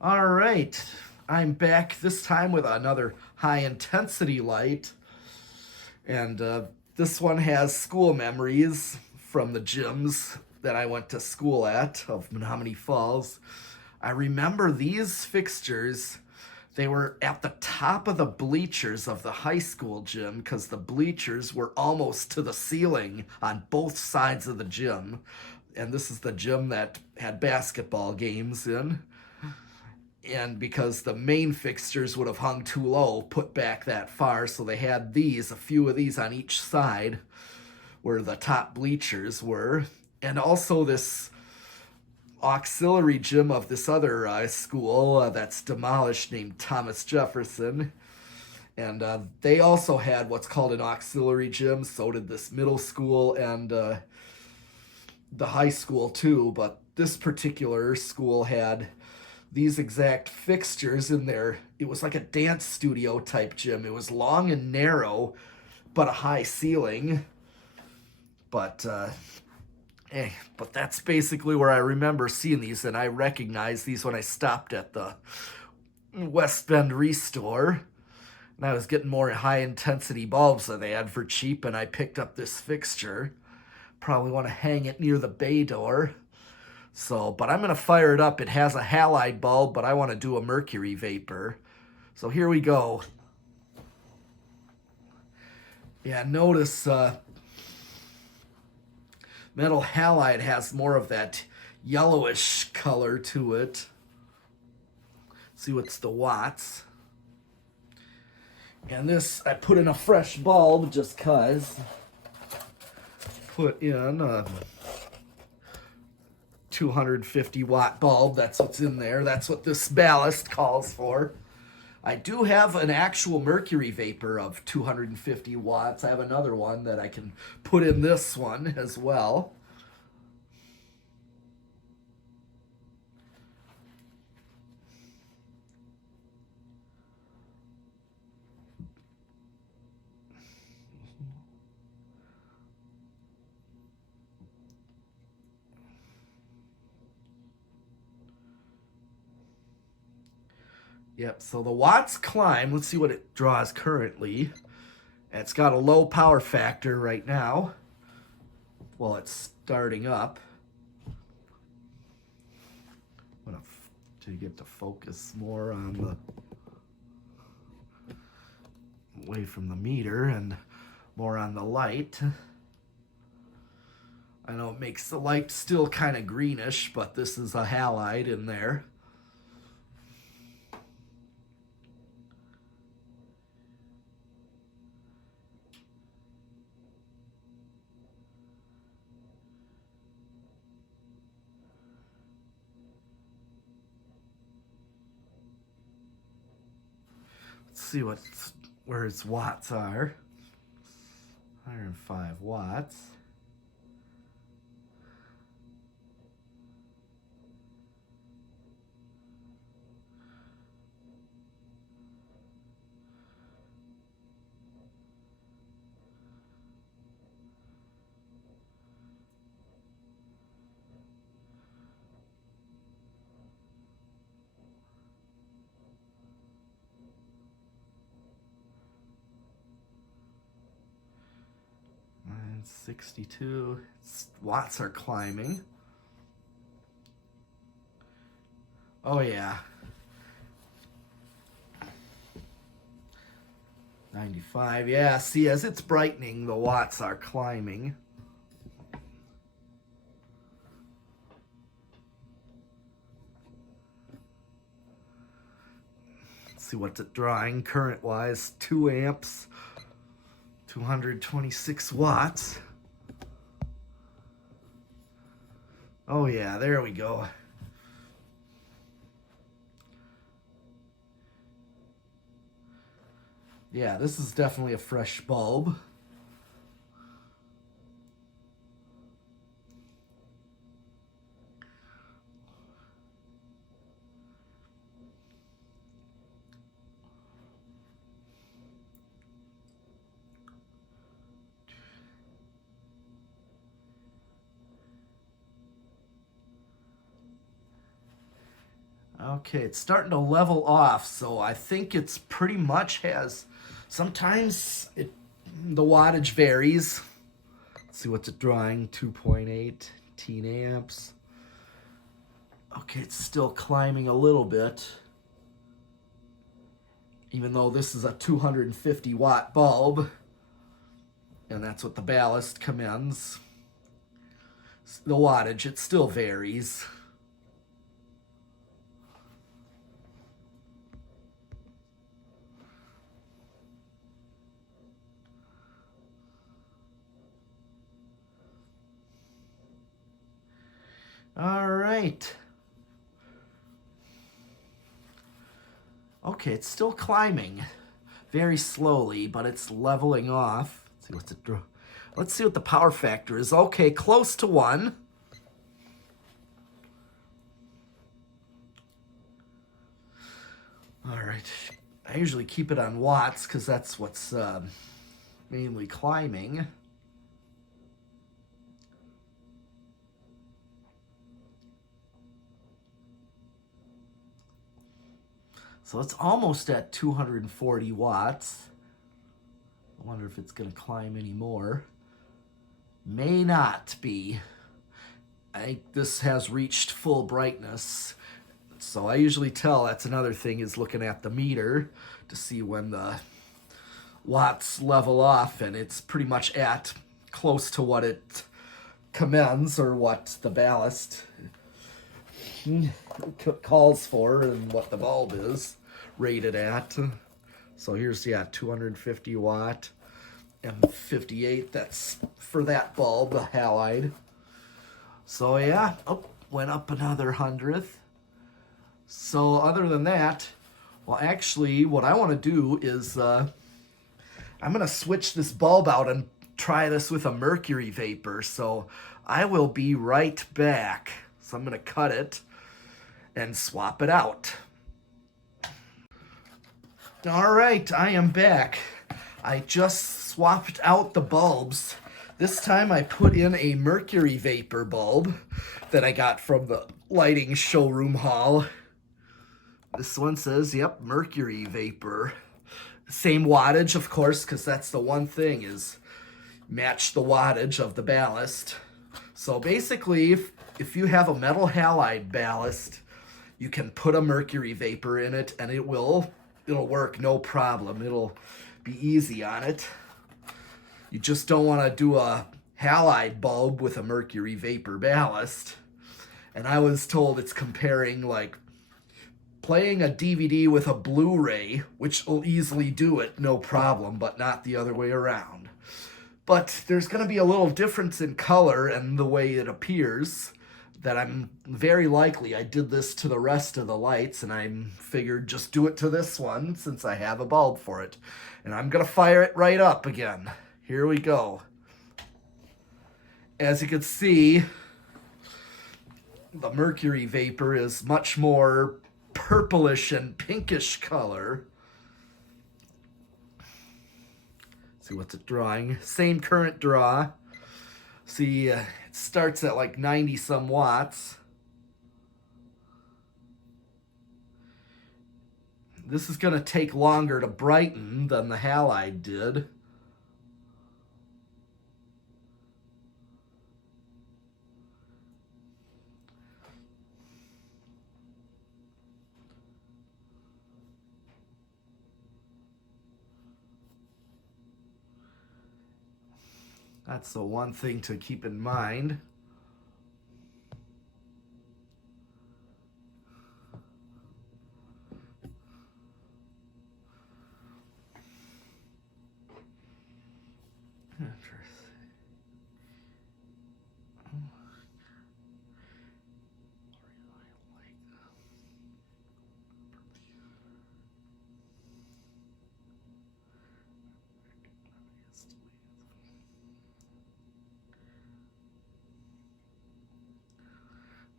All right, I'm back this time with another high intensity light, and this one has school memories from the gyms that I went to school at of Menominee Falls. I remember these fixtures. They were at the top of the bleachers of the high school gym because the bleachers were almost to the ceiling on both sides of the gym. And this is the gym that had basketball games in, and because the main fixtures would have hung too low, put back that far, so they had these, a few of these on each side where the top bleachers were. And also this auxiliary gym of this other school that's demolished named Thomas Jefferson. And they also had what's called an auxiliary gym. So did this middle school and the high school too. But this particular school had these exact fixtures in there. It was like a dance studio type gym. It was long and narrow, but a high ceiling. But but that's basically where I remember seeing these, and I recognized these when I stopped at the West Bend Restore. And I was getting more high intensity bulbs that they had for cheap, and I picked up this fixture. Probably want to hang it near the bay door. So, but I'm going to fire it up. It has a halide bulb, but I want to do a mercury vapor. So here we go. Yeah, notice metal halide has more of that yellowish color to it. See what's the watts. And this, I put in a fresh bulb just cause. Put in a 250 watt bulb. That's what's in there. That's what this ballast calls for. I do have an actual mercury vapor of 250 watts. I have another one that I can put in this one as well. Yep, so the watts climb. Let's see what it draws currently. It's got a low power factor right now. Well, it's starting up. I'm gonna to get to focus more on the away from the meter and more on the light. I know it makes the light still kind of greenish, but this is a halide in there. Let's see where its watts are. 105 watts. And 62. Watts are climbing. Oh yeah. 95. Yeah, see, as it's brightening, the watts are climbing. Let's see what's it drawing current wise. 2 amps, 226 watts. Oh yeah, there we go. Yeah, this is definitely a fresh bulb. Okay, it's starting to level off, so I think it's pretty much has, sometimes the wattage varies. Let's see what's it drawing, 2.8 teen amps. Okay, it's still climbing a little bit, even though this is a 250 watt bulb, and that's what the ballast commends. The wattage, it still varies. All right. Okay, it's still climbing very slowly, but it's leveling off. Let's see what's it do. Let's see what the power factor is. Okay, close to 1. All right. I usually keep it on watts because that's what's mainly climbing. So it's almost at 240 watts. I wonder if it's going to climb any more. May not be. I think this has reached full brightness. So I usually tell, that's another thing, is looking at the meter to see when the watts level off, and it's pretty much at close to what it commends or what the ballast calls for and what the bulb is rated at. So here's, yeah, 250 watt M58. That's for that bulb, the halide. So yeah, oh, went up another 100th. So other than that, well, actually, what I want to do is I'm going to switch this bulb out and try this with a Mercury Vapor. So I will be right back. So I'm going to cut it and swap it out. All right, I am back. I just swapped out the bulbs. This time I put in a Mercury Vapor bulb that I got from the lighting showroom hall. This one says, yep, Mercury Vapor. Same wattage, of course, because that's the one thing, is match the wattage of the ballast. So basically, if you have a metal halide ballast, you can put a Mercury Vapor in it, and it'll work no problem. It'll be easy on it. You just don't want to do a halide bulb with a Mercury Vapor ballast. And I was told it's comparing like playing a DVD with a Blu-ray, which will easily do it, no problem, but not the other way around. But there's going to be a little difference in color and the way it appears that I'm very likely I did this to the rest of the lights, and I figured just do it to this one since I have a bulb for it. And I'm going to fire it right up again. Here we go. As you can see, the Mercury Vapor is much more purplish and pinkish color. See what's it drawing. Same current draw. See, it starts at like 90 some watts. This is going to take longer to brighten than the halide did. That's the one thing to keep in mind.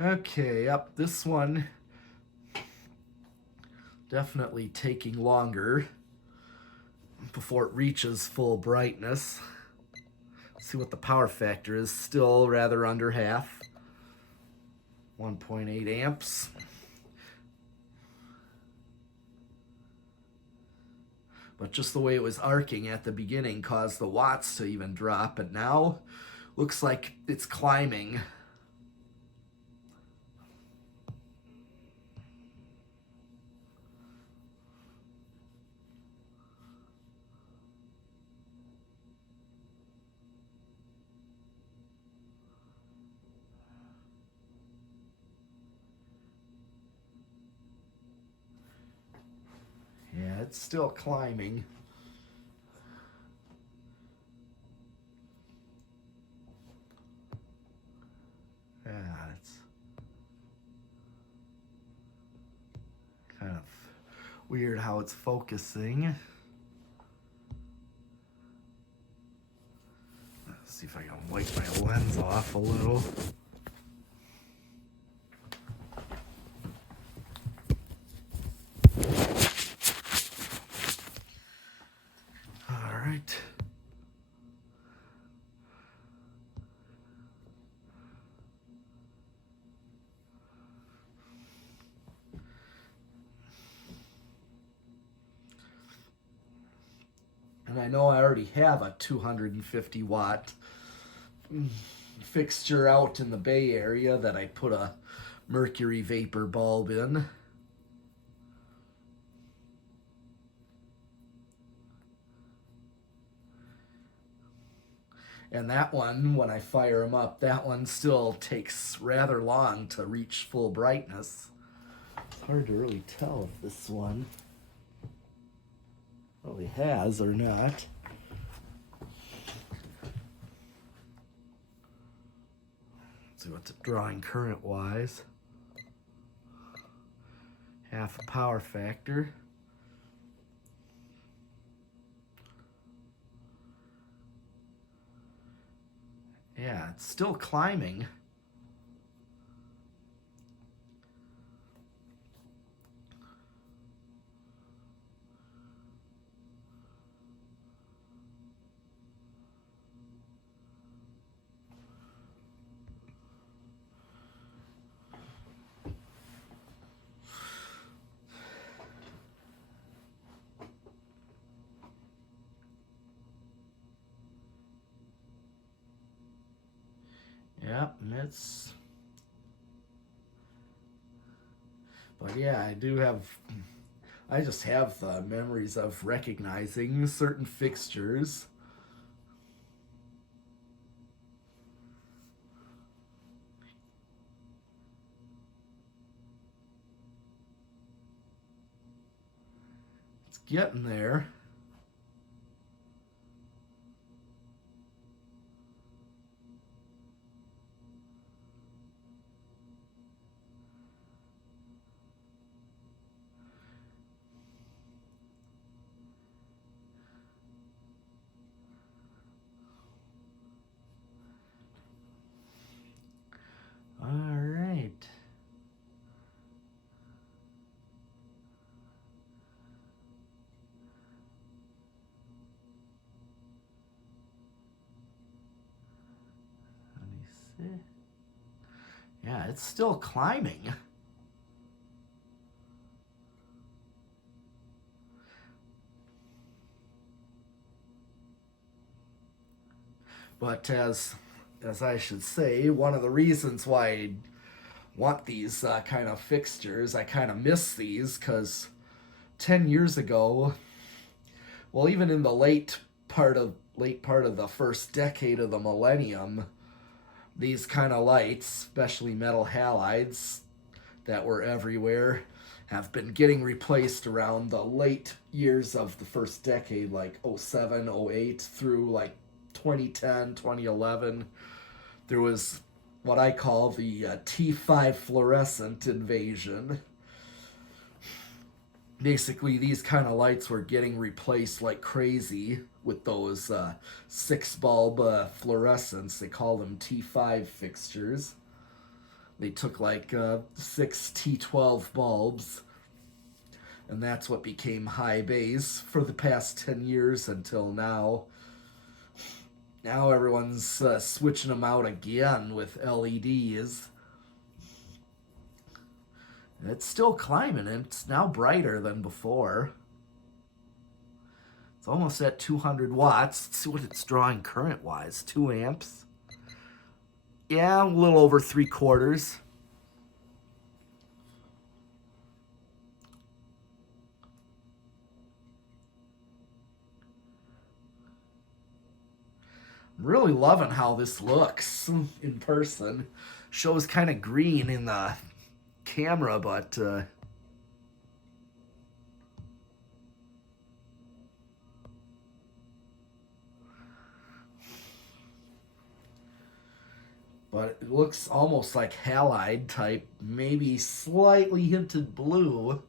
Okay, yep, this one definitely taking longer before it reaches full brightness. Let's see what the power factor is. Still rather under half. 1.8 amps. But just the way it was arcing at the beginning caused the watts to even drop. But now looks like it's climbing. Yeah, it's still climbing. Yeah, it's kind of weird how it's focusing. Let's see if I can wipe my lens off a little. All right. And I know I already have a 250 watt fixture out in the Bay Area that I put a Mercury Vapor bulb in. And that one, when I fire them up, that one still takes rather long to reach full brightness. It's hard to really tell if this one really has or not. Let's see what's it drawing current wise. Half a power factor. Yeah, it's still climbing. Yep, and it's... But yeah, I just have memories of recognizing certain fixtures. It's getting there. All right. Let me see. Yeah, it's still climbing. But as I should say, one of the reasons why I want these kind of fixtures, I kind of miss these because 10 years ago, well, even in the late part of the first decade of the millennium, these kind of lights, especially metal halides that were everywhere, have been getting replaced around the late years of the first decade, like 07, 08 through like 2010, 2011. There was what I call the T5 fluorescent invasion. Basically, these kind of lights were getting replaced like crazy with those 6-bulb fluorescents. They call them T5 fixtures. They took like 6 T12 bulbs, and that's what became high bays for the past 10 years until now. Now everyone's switching them out again with LEDs. It's still climbing, and it's now brighter than before. It's almost at 200 watts. Let's see what it's drawing current-wise. 2 amps. Yeah, a little over 3/4. I'm really loving how this looks in person. Shows kind of green in the camera, but it looks almost like halide type, maybe slightly hinted blue.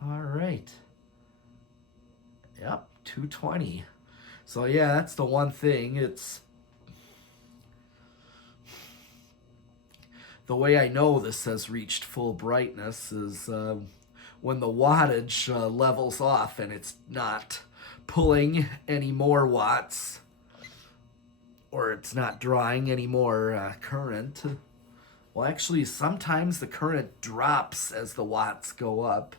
All right. Yep, 220. So yeah, that's the one thing. It's the way I know this has reached full brightness is when the wattage levels off and it's not pulling any more watts, or it's not drawing any more current. Well, actually, sometimes the current drops as the watts go up.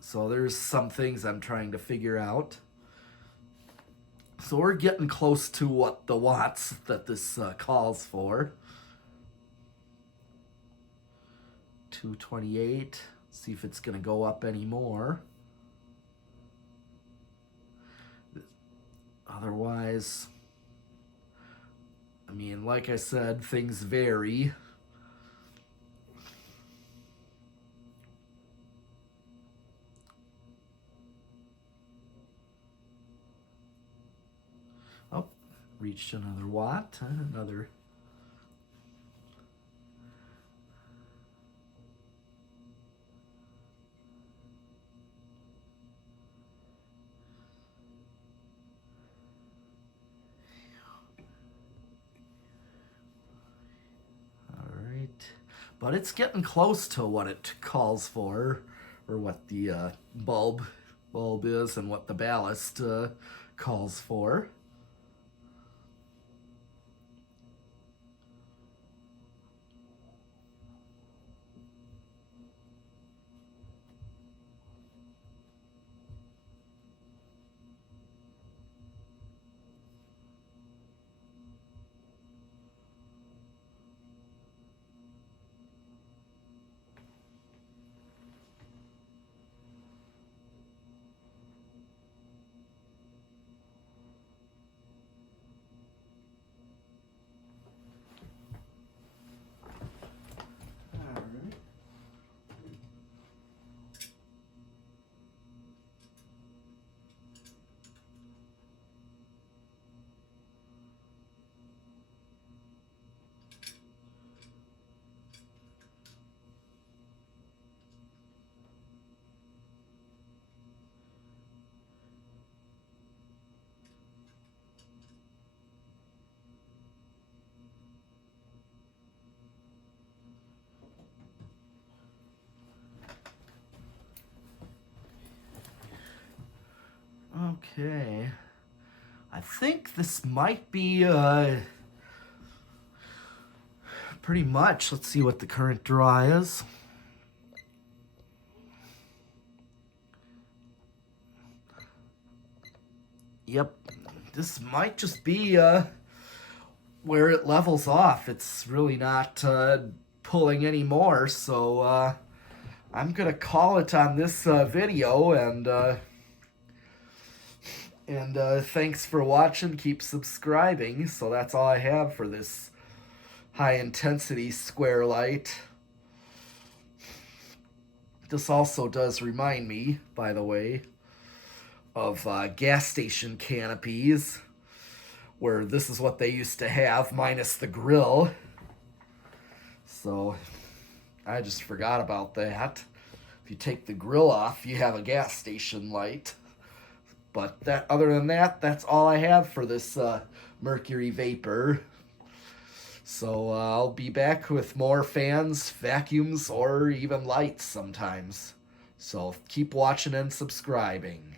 So there's some things I'm trying to figure out. So we're getting close to what the watts that this calls for. 228. See if it's going to go up any more. Otherwise, I mean, like I said, things vary. Oh, reached another watt, another. But it's getting close to what it calls for, or what the bulb is and what the ballast calls for. Okay. I think this might be pretty much. Let's see what the current draw is. Yep. This might just be where it levels off. It's really not pulling anymore, so I'm gonna call it on this video, and thanks for watching. Keep subscribing. So that's all I have for this high intensity square light. This also does remind me, by the way, of gas station canopies, where this is what they used to have, minus the grill. So I just forgot about that. If you take the grill off, you have a gas station light. But other than that, that's all I have for this Mercury Vapor. So I'll be back with more fans, vacuums, or even lights sometimes. So keep watching and subscribing.